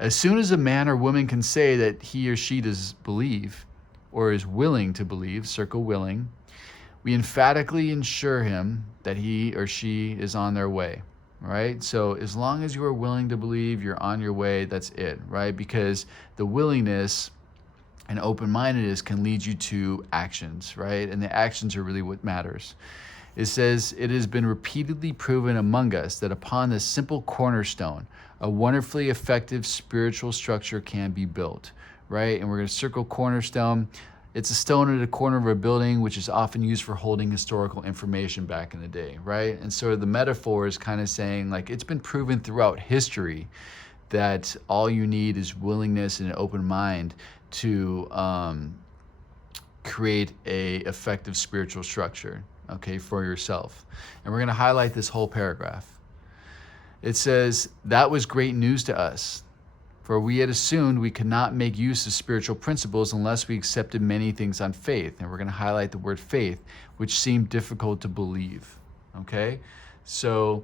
As soon as a man or woman can say that he or she does believe, or is willing to believe, circle willing, we emphatically ensure him that he or she is on their way, right? So as long as you are willing to believe, you're on your way, that's it, right? Because the willingness and open-mindedness can lead you to actions, right? And the actions are really what matters. It says, it has been repeatedly proven among us that upon this simple cornerstone, a wonderfully effective spiritual structure can be built, right? And we're going to circle cornerstone. It's a stone at a corner of a building, which is often used for holding historical information back in the day, right? And so the metaphor is kind of saying, like, it's been proven throughout history that all you need is willingness and an open mind to create a effective spiritual structure, okay, for yourself. And we're going to highlight this whole paragraph. It says, that was great news to us, for we had assumed we could not make use of spiritual principles unless we accepted many things on faith. And we're going to highlight the word faith, which seemed difficult to believe, okay? So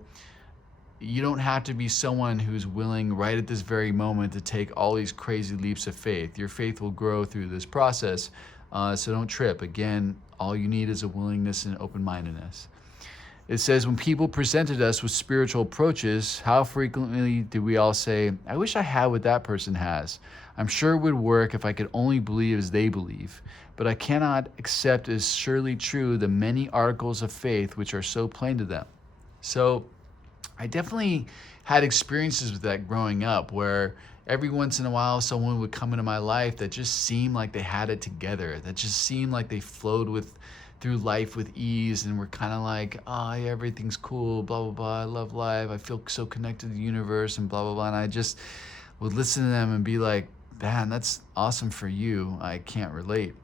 you don't have to be someone who's willing right at this very moment to take all these crazy leaps of faith. Your faith will grow through this process, so don't trip. Again, all you need is a willingness and open-mindedness. It says, when people presented us with spiritual approaches, how frequently do we all say, I wish I had what that person has. I'm sure it would work if I could only believe as they believe, but I cannot accept as surely true the many articles of faith which are so plain to them. So I definitely had experiences with that growing up, where every once in a while someone would come into my life that just seemed like they had it together, that just seemed like they flowed through life with ease, and were kind of like, oh yeah, everything's cool, blah, blah, blah, I love life, I feel so connected to the universe, and blah, blah, blah. And I just would listen to them and be like, man, that's awesome for you. I can't relate.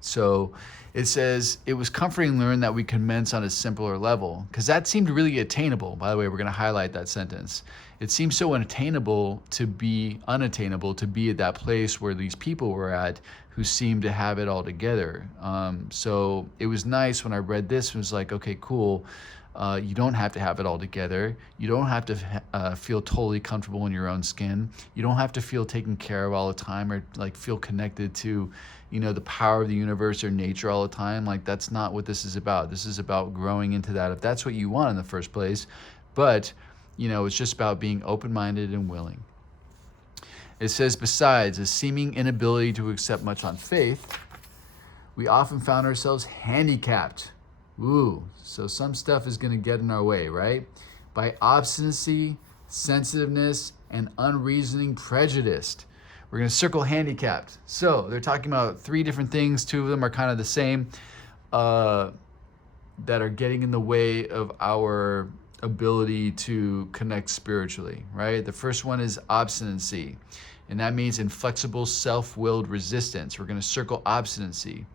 So it says, it was comforting to learn that we commence on a simpler level, because that seemed really attainable. By the way, we're going to highlight that sentence. It seems so unattainable to be at that place where these people were at who seemed to have it all together. So it was nice when I read this, and was like, okay, cool. You don't have to have it all together. You don't have to feel totally comfortable in your own skin. You don't have to feel taken care of all the time, or like feel connected to, the power of the universe or nature all the time. Like, that's not what this is about. This is about growing into that, if that's what you want in the first place. But, it's just about being open-minded and willing. It says, besides a seeming inability to accept much on faith, we often found ourselves handicapped. Ooh, so some stuff is going to get in our way, right? By obstinacy, sensitiveness, and unreasoning prejudice. We're going to circle handicapped. So they're talking about three different things. Two of them are kind of the same, that are getting in the way of our ability to connect spiritually, right? The first one is obstinacy. And that means inflexible, self-willed resistance. We're going to circle obstinacy,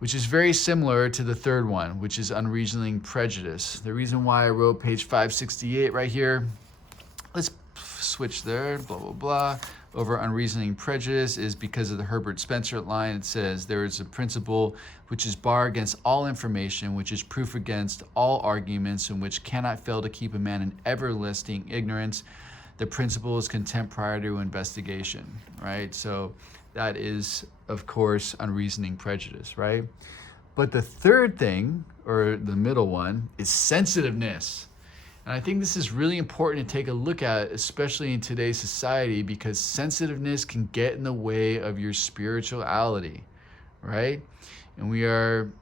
which is very similar to the third one, which is unreasoning prejudice. The reason why I wrote page 568 right here, let's switch there, blah, blah, blah, over unreasoning prejudice is because of the Herbert Spencer line. It says, there is a principle which is bar against all information, which is proof against all arguments, and which cannot fail to keep a man in everlasting ignorance. The principle is contempt prior to investigation, right? So that is, of course, unreasoning prejudice, right? But the third thing, or the middle one, is sensitiveness. And I think this is really important to take a look at, especially in today's society, because sensitiveness can get in the way of your spirituality, right? And we are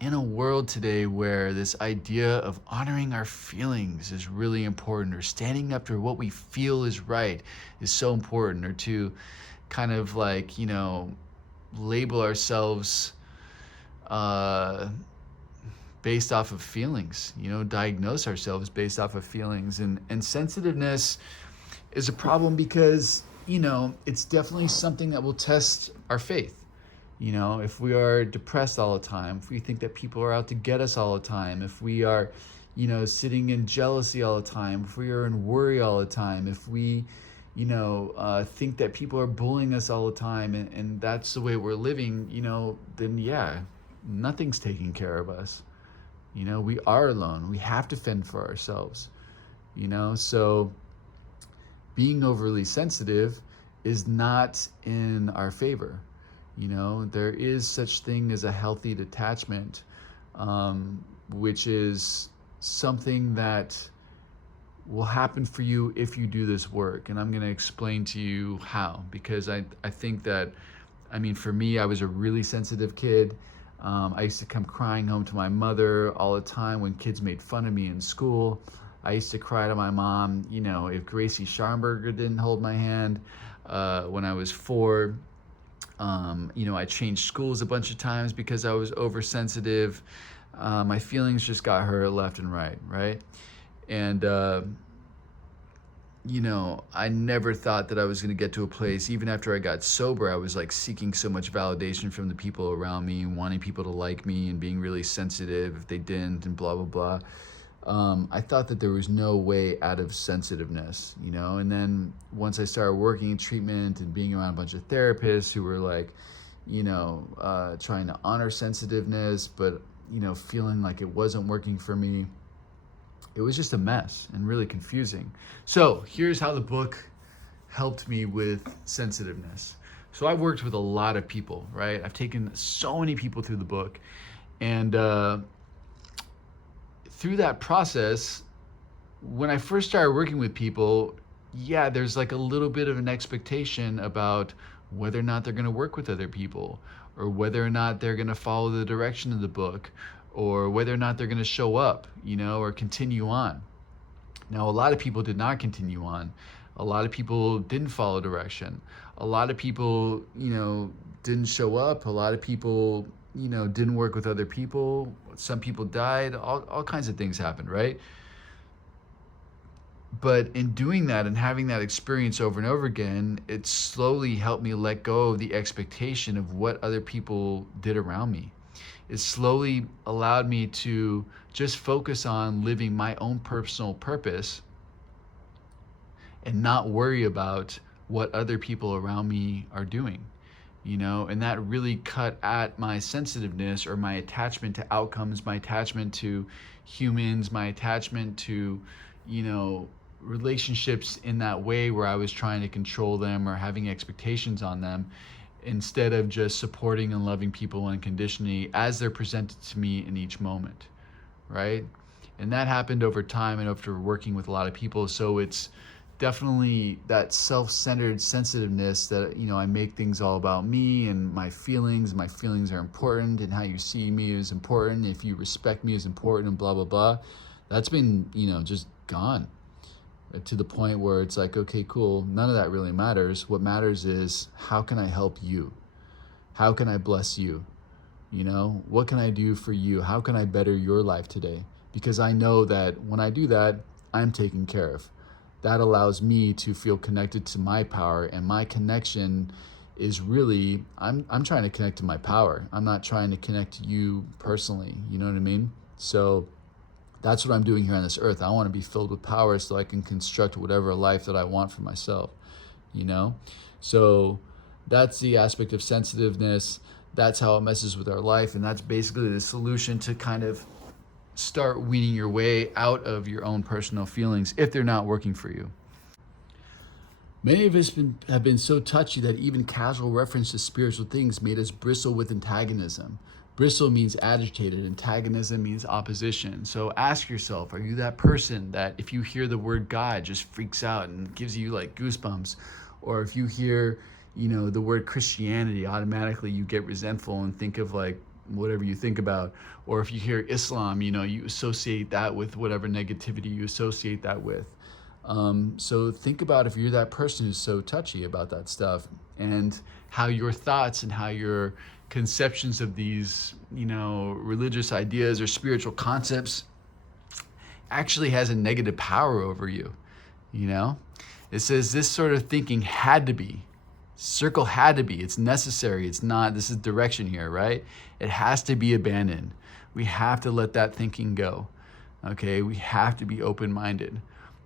in a world today where this idea of honoring our feelings is really important, or standing up for what we feel is right is so important, or to kind of like, you know, label ourselves based off of feelings, you know, diagnose ourselves based off of feelings. And sensitiveness is a problem because, you know, it's definitely something that will test our faith. You know, if we are depressed all the time, if we think that people are out to get us all the time, if we are, you know, sitting in jealousy all the time, if we are in worry all the time, if we, you know, think that people are bullying us all the time, and that's the way we're living, you know, then yeah, nothing's taking care of us. You know, we are alone. We have to fend for ourselves, you know? So being overly sensitive is not in our favor. You know, there is such thing as a healthy detachment, which is something that will happen for you if you do this work. And I'm going to explain to you how, because I think that, I mean, for me, I was a really sensitive kid. I used to come crying home to my mother all the time when kids made fun of me in school. I used to cry to my mom, you know, if Gracie Scharnberger didn't hold my hand when I was 4. You know, I changed schools a bunch of times because I was oversensitive. My feelings just got hurt left and right, right? And you know, I never thought that I was going to get to a place, even after I got sober, I was like seeking so much validation from the people around me, wanting people to like me and being really sensitive if they didn't, and blah, blah, blah. I thought that there was no way out of sensitiveness, you know? And then once I started working in treatment and being around a bunch of therapists who were like, you know, trying to honor sensitiveness, but, you know, feeling like it wasn't working for me, it was just a mess and really confusing. So here's how the book helped me with sensitiveness. So I worked with a lot of people, right? I've taken so many people through the book. And through that process, when I first started working with people, yeah, there's like a little bit of an expectation about whether or not they're going to work with other people, or whether or not they're going to follow the direction of the book, or whether or not they're going to show up, you know, or continue on. Now, a lot of people did not continue on. A lot of people didn't follow direction. A lot of people, you know, didn't show up. A lot of people, you know, didn't work with other people. Some people died. All kinds of things happened, right? But in doing that and having that experience over and over again, it slowly helped me let go of the expectation of what other people did around me. It slowly allowed me to just focus on living my own personal purpose and not worry about what other people around me are doing, you know? And that really cut at my sensitiveness, or my attachment to outcomes, my attachment to humans, my attachment to, you know, relationships in that way where I was trying to control them or having expectations on them, instead of just supporting and loving people unconditionally as they're presented to me in each moment, right? And that happened over time and after working with a lot of people. So it's definitely that self-centered sensitiveness that, you know, I make things all about me and my feelings are important, and how you see me is important, if you respect me is important, and blah, blah, blah. That's been, you know, just gone to the point where it's like, okay, cool, none of that really matters. What matters is, how can I help you? How can I bless you? You know, what can I do for you? How can I better your life today? Because I know that when I do that, I'm taken care of. that allows me to feel connected to my power. And my connection is really, I'm trying to connect to my power. I'm not trying to connect to you personally. You know what I mean? So that's what I'm doing here on this earth. I want to be filled with power so I can construct whatever life that I want for myself, you know? So that's the aspect of sensitiveness. That's how it messes with our life. And that's basically the solution to kind of start weaning your way out of your own personal feelings if they're not working for you. Many of us have been so touchy that even casual reference to spiritual things made us bristle with antagonism. Bristle means agitated, antagonism means opposition. So ask yourself, are you that person that if you hear the word God just freaks out and gives you like goosebumps? Or if you hear, the word Christianity, automatically you get resentful and think of like whatever you think about? Or if you hear Islam, you associate that with whatever negativity you associate that with. So think about if you're that person who's so touchy about that stuff, and how your thoughts and how your conceptions of these, religious ideas or spiritual concepts actually has a negative power over you. It says this sort of thinking had to be, circle had to be, it's necessary, it's not, this is direction here, right? It has to be abandoned. We have to let that thinking go. Okay, we have to be open-minded.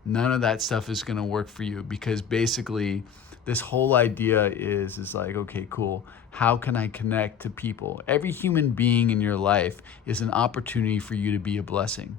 None of that stuff is going to work for you, because basically this whole idea is like, okay, cool. How can I connect to people? Every human being in your life is an opportunity for you to be a blessing,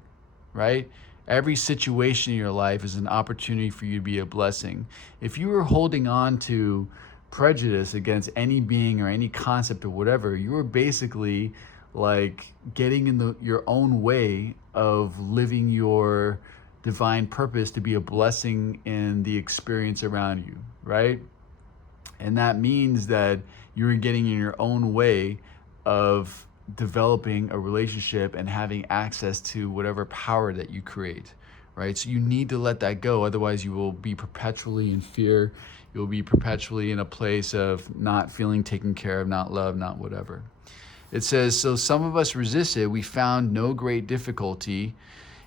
right? Every situation in your life is an opportunity for you to be a blessing. If you were holding on to prejudice against any being or any concept or whatever, you were basically like getting in your own way of living your divine purpose to be a blessing in the experience around you, right? And that means that you're getting in your own way of developing a relationship and having access to whatever power that you create, right? So you need to let that go. Otherwise you will be perpetually in fear. You'll be perpetually in a place of not feeling taken care of, not loved, not whatever. It says, so some of us resisted. We found no great difficulty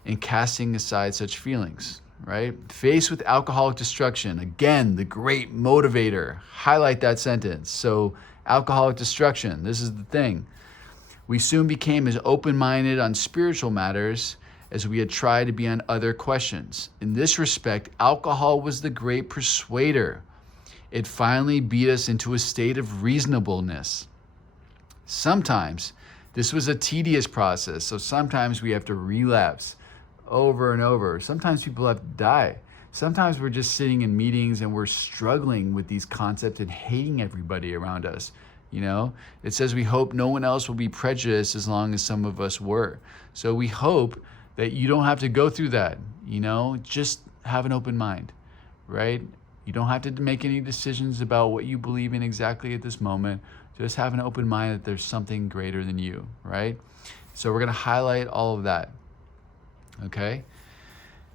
in casting aside such feelings, right? Faced with alcoholic destruction, again, the great motivator. Highlight that sentence. So alcoholic destruction, this is the thing. We soon became as open-minded on spiritual matters as we had tried to be on other questions. In this respect, alcohol was the great persuader. It finally beat us into a state of reasonableness. Sometimes this was a tedious process, so sometimes we have to relapse over and over. Sometimes people have to die. Sometimes we're just sitting in meetings and we're struggling with these concepts and hating everybody around us. It says we hope no one else will be prejudiced as long as some of us were. So we hope that you don't have to go through that. Just have an open mind, right? You don't have to make any decisions about what you believe in exactly at this moment. Just have an open mind that there's something greater than you, right? So we're going to highlight all of that. Okay?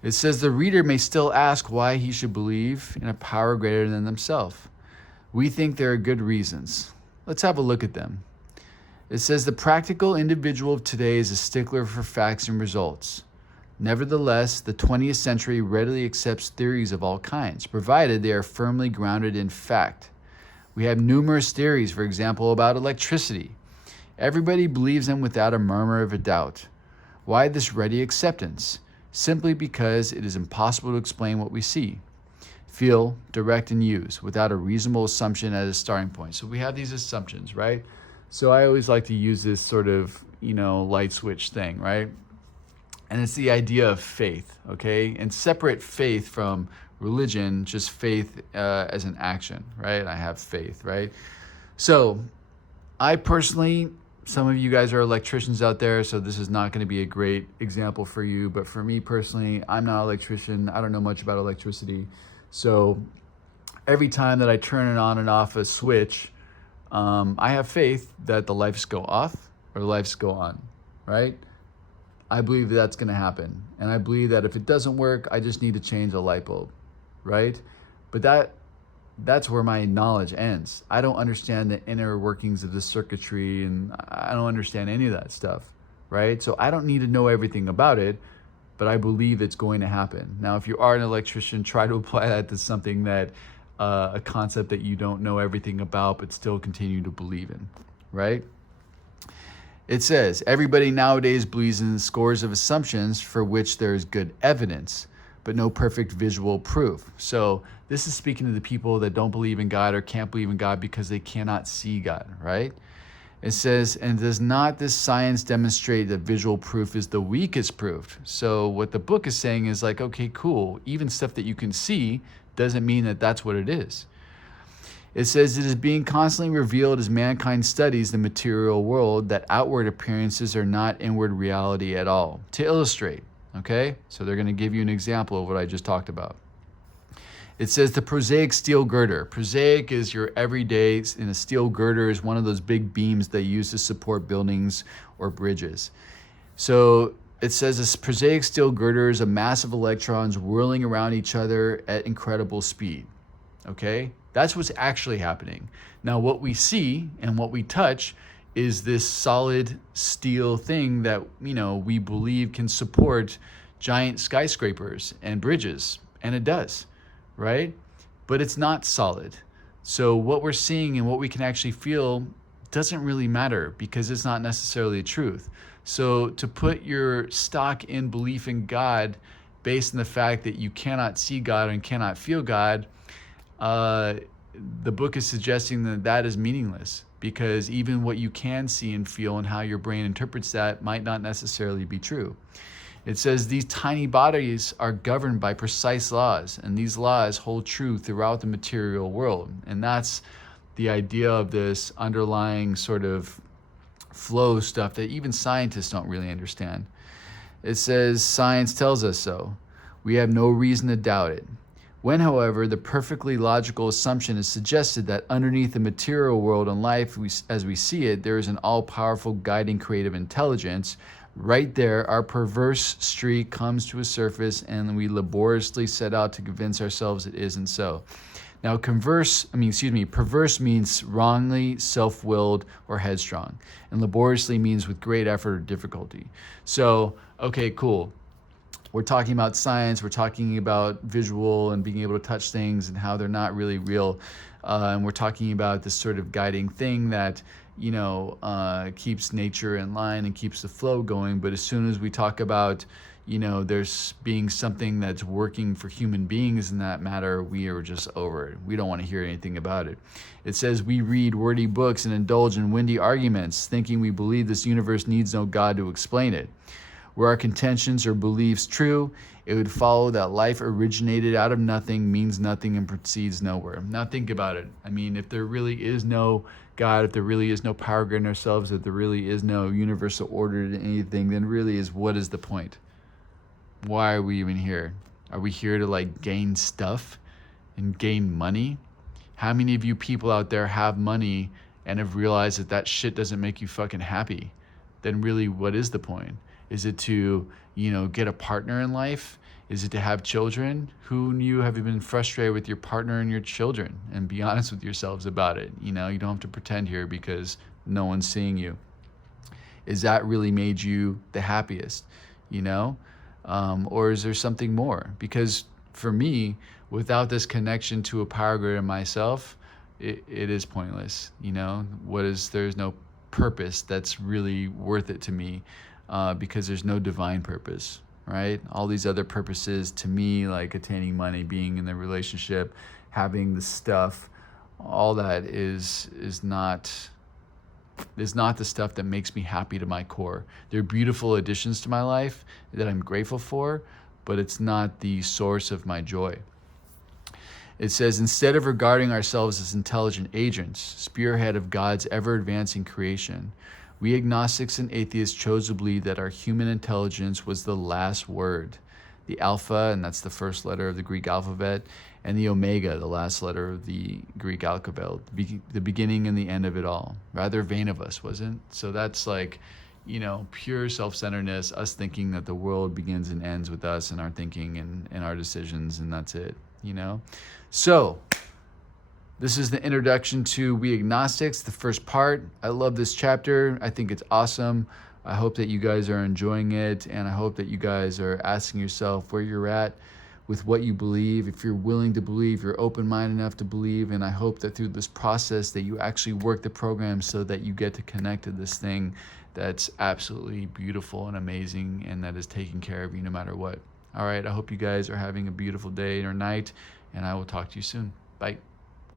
It says the reader may still ask why he should believe in a power greater than themselves. We think there are good reasons. Let's have a look at them. It says the practical individual of today is a stickler for facts and results. Nevertheless, the 20th century readily accepts theories of all kinds, provided they are firmly grounded in fact. We have numerous theories, for example, about electricity. Everybody believes them without a murmur of a doubt. Why this ready acceptance? Simply because it is impossible to explain what we see, feel, direct, and use without a reasonable assumption as a starting point. So we have these assumptions, right? So I always like to use this sort of, light switch thing, right? And it's the idea of faith, okay? And separate faith from religion, just faith as an action, right? I have faith, right? So I personally, some of you guys are electricians out there, so this is not going to be a great example for you. But for me personally, I'm not an electrician. I don't know much about electricity. So every time that I turn it on and off a switch, I have faith that the lights go off or the lights go on, right? I believe that's going to happen. And I believe that if it doesn't work, I just need to change a light bulb, right? But that's where my knowledge ends. I don't understand the inner workings of the circuitry, and I don't understand any of that stuff, right? So I don't need to know everything about it. but I believe it's going to happen. Now, if you are an electrician, try to apply that to something that, a concept that you don't know everything about, but still continue to believe in, right? It says, everybody nowadays believes in scores of assumptions for which there is good evidence, but no perfect visual proof. So this is speaking to the people that don't believe in God or can't believe in God because they cannot see God, right? It says, and does not this science demonstrate that visual proof is the weakest proof? So what the book is saying is like, okay, cool. Even stuff that you can see doesn't mean that that's what it is. It says it is being constantly revealed as mankind studies the material world that outward appearances are not inward reality at all. To illustrate, okay? So they're going to give you an example of what I just talked about. It says the prosaic steel girder. Prosaic is your everyday, and a steel girder is one of those big beams they use to support buildings or bridges. So it says this prosaic steel girder is a mass of electrons whirling around each other at incredible speed. Okay? That's what's actually happening. Now, what we see and what we touch is this solid steel thing that, we believe can support giant skyscrapers and bridges, and it does, right? But it's not solid. So what we're seeing and what we can actually feel doesn't really matter because it's not necessarily truth. So to put your stock in belief in God based on the fact that you cannot see God and cannot feel God, the book is suggesting that that is meaningless because even what you can see and feel and how your brain interprets that might not necessarily be true. It says these tiny bodies are governed by precise laws, and these laws hold true throughout the material world. And that's the idea of this underlying sort of flow stuff that even scientists don't really understand. It says science tells us so. We have no reason to doubt it. When, however, the perfectly logical assumption is suggested that underneath the material world and life as we see it, there is an all-powerful guiding creative intelligence, right there, our perverse streak comes to a surface and we laboriously set out to convince ourselves it isn't so. Now, perverse means wrongly, self-willed, or headstrong. And laboriously means with great effort or difficulty. So, okay, cool. We're talking about science, we're talking about visual and being able to touch things and how they're not really real. And we're talking about this sort of guiding thing that, keeps nature in line and keeps the flow going. But as soon as we talk about, there's being something that's working for human beings in that matter, we are just over it. We don't want to hear anything about it. It says we read wordy books and indulge in windy arguments, thinking we believe this universe needs no God to explain it. Were our contentions or beliefs true, it would follow that life originated out of nothing, means nothing, and proceeds nowhere. Now think about it. I mean, if there really is no God, if there really is no power greater than ourselves, if there really is no universal order to anything, then really what is the point? Why are we even here? Are we here to gain stuff and gain money? How many of you people out there have money and have realized that shit doesn't make you fucking happy? Then really, what is the point? Is it to, get a partner in life? Is it to have children? Who knew have you been frustrated with your partner and your children? And be honest with yourselves about it. You don't have to pretend here because no one's seeing you. Is that really made you the happiest? Or is there something more? Because for me, without this connection to a power greater than myself, it is pointless. There's no purpose that's really worth it to me. Because there's no divine purpose, right? All these other purposes to me, like attaining money, being in the relationship, having the stuff, all that is not the stuff that makes me happy to my core. They're beautiful additions to my life that I'm grateful for, but it's not the source of my joy. It says, instead of regarding ourselves as intelligent agents, spearhead of God's ever-advancing creation, we agnostics and atheists chose to believe that our human intelligence was the last word, the alpha, and that's the first letter of the Greek alphabet, and the omega, the last letter of the Greek alphabet, the beginning and the end of it all. Rather vain of us, wasn't? So that's pure self-centeredness, us thinking that the world begins and ends with us and our thinking and our decisions, and that's it, So, this is the introduction to We Agnostics, the first part. I love this chapter. I think it's awesome. I hope that you guys are enjoying it, and I hope that you guys are asking yourself where you're at with what you believe, if you're willing to believe, you're open-minded enough to believe, and I hope that through this process that you actually work the program so that you get to connect to this thing that's absolutely beautiful and amazing and that is taking care of you no matter what. All right, I hope you guys are having a beautiful day or night, and I will talk to you soon. Bye.